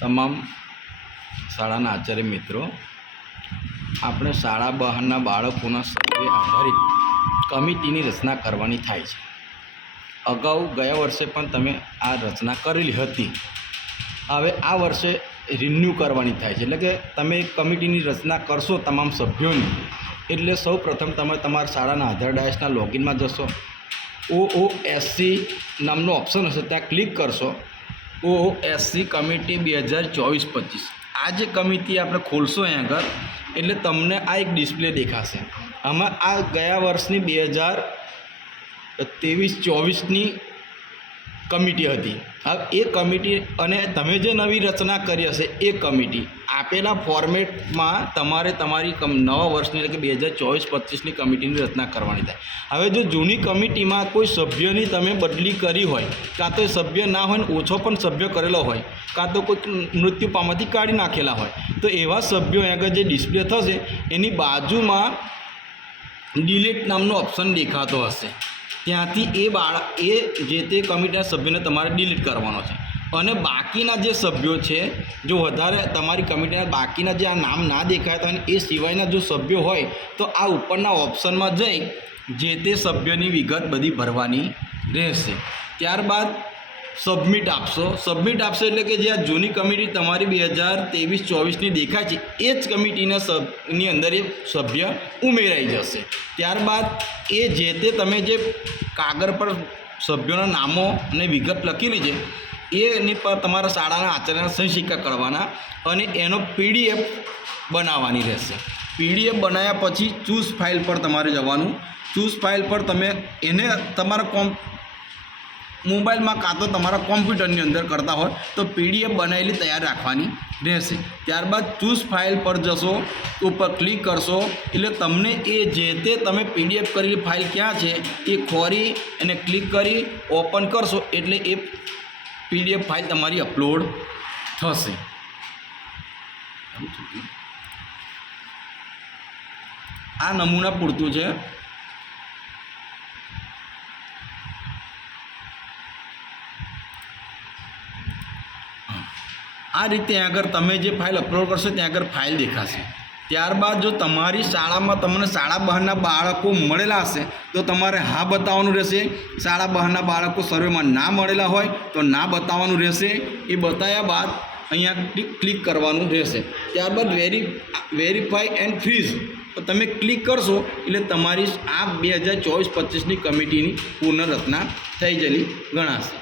તમામ શાળાના આચાર્ય મિત્રો, આપણે શાળા બહારના બાળકોના સર્વે આધારિત કમિટીની રચના કરવાની થાય છે. અગાઉ ગયા વર્ષે પણ તમે આ રચના કરેલી હતી. હવે આ વર્ષે રિન્યૂ કરવાની થાય છે. એટલે કે તમે કમિટીની રચના કરશો તમામ સભ્યોની, એટલે સૌ પ્રથમ તમે તમારા શાળાના આધાર ડાયસના લોગિનમાં જશો. ઓ ઓ એસસી નામનો ઓપ્શન હશે, ત્યાં ક્લિક કરશો. ઓ ઓ એસસી કમિટી બે હજાર ચોવીસ પચીસ. આ જે કમિટી આપણે ખોલશો અહીં આગળ, એટલે તમને આ એક ડિસ્પ્લે દેખાશે. આમાં આ ગયા વર્ષની બે હજાર ત્રેવીસ ચોવીસની કમિટી હતી. હવે એ કમિટી અને તમે જે નવી રચના કરી હશે એ કમિટી, આપેલા ફોર્મેટમાં તમારે તમારી કમ નવા વર્ષની એટલે કે બે હજાર ચોવીસ પચીસની કમિટીની રચના કરવાની થાય. હવે જો જૂની કમિટીમાં કોઈ સભ્યની તમે બદલી કરી હોય, કાં તો એ સભ્ય ના હોય ને ઓછો પણ સભ્ય કરેલો હોય, કાં તો કોઈક મૃત્યુ પામાથી કાઢી નાખેલા હોય, તો એવા સભ્યો આગળ જે ડિસ્પ્લે થશે, એની બાજુમાં ડિલીટ નામનો ઓપ્શન દેખાતો હશે. ત્યાંથી એ બાળક એ જે તે કમિટીના સભ્યને તમારે ડિલીટ કરવાનો છે. અને બાકીના જે સભ્યો છે, જો વધારે તમારી કમિટીના બાકીના જે આ નામ ના દેખાતા હોય એ સિવાયના જો સભ્યો હોય, તો આ ઉપરના ઓપ્શનમાં જઈ જે તે સભ્યોની વિગત બધી ભરવાની રહેશે. ત્યારબાદ સબમિટ આપશો. સબમિટ આપશો એટલે કે જે આ જૂની કમિટી તમારી બે હજાર ત્રેવીસ, ચોવીસની દેખાય છે, એ જ કમિટીના સભની અંદર એ સભ્ય ઉમેરાઈ જશે. ત્યારબાદ એ જે તે તમે જે કાગળ પર સભ્યોના નામો અને વિગત લખેલી છે, એની પર તમારા શાળાના આચાર્યના સિક્કા કરવાના અને એનો પીડીએફ બનાવવાની રહેશે. પીડીએફ બનાવ્યા પછી ચૂઝ ફાઇલ પર તમારે જવાનું. ચૂઝ ફાઇલ પર તમે એને તમારા કોમ મોબાઈલમાં કાં તો તમારા કોમ્પ્યુટરની અંદર કરતા હોય, તો પીડીએફ બનાવેલી તૈયાર રાખવાની રહેશે. ત્યારબાદ ચૂઝ ફાઇલ પર જશો, ઉપર ક્લિક કરશો, એટલે તમને એ જે તે તમે પીડીએફ કરેલી ફાઇલ ક્યાં છે, એ ખોરી અને ક્લિક કરી ઓપન કરશો, એટલે એ પીડીએફ ફાઇલ તમારી અપલોડ થશે. આ નમૂના પૂરતું છે. આ રીતે આગળ તમે જે ફાઇલ અપલોડ કરશો, ત્યાં આગળ ફાઇલ દેખાશે. ત્યારબાદ જો તમારી શાળામાં તમને શાળા બહારના બાળકો મળેલા હશે, તો તમારે હા બતાવવાનું રહેશે. શાળા બહારના બાળકો સર્વેમાં ના મળેલા હોય, તો ના બતાવવાનું રહેશે. એ બતાવ્યા બાદ અહીંયા ક્લિક કરવાનું રહેશે. ત્યારબાદ વેરી, વેરીફાઈ એન્ડ ફ્રીઝ. તમે ક્લિક કરશો, એટલે તમારી આ બે હજાર ચોવીસ પચીસની કમિટીની પુનઃરચના થઈ ગયેલી ગણાશે.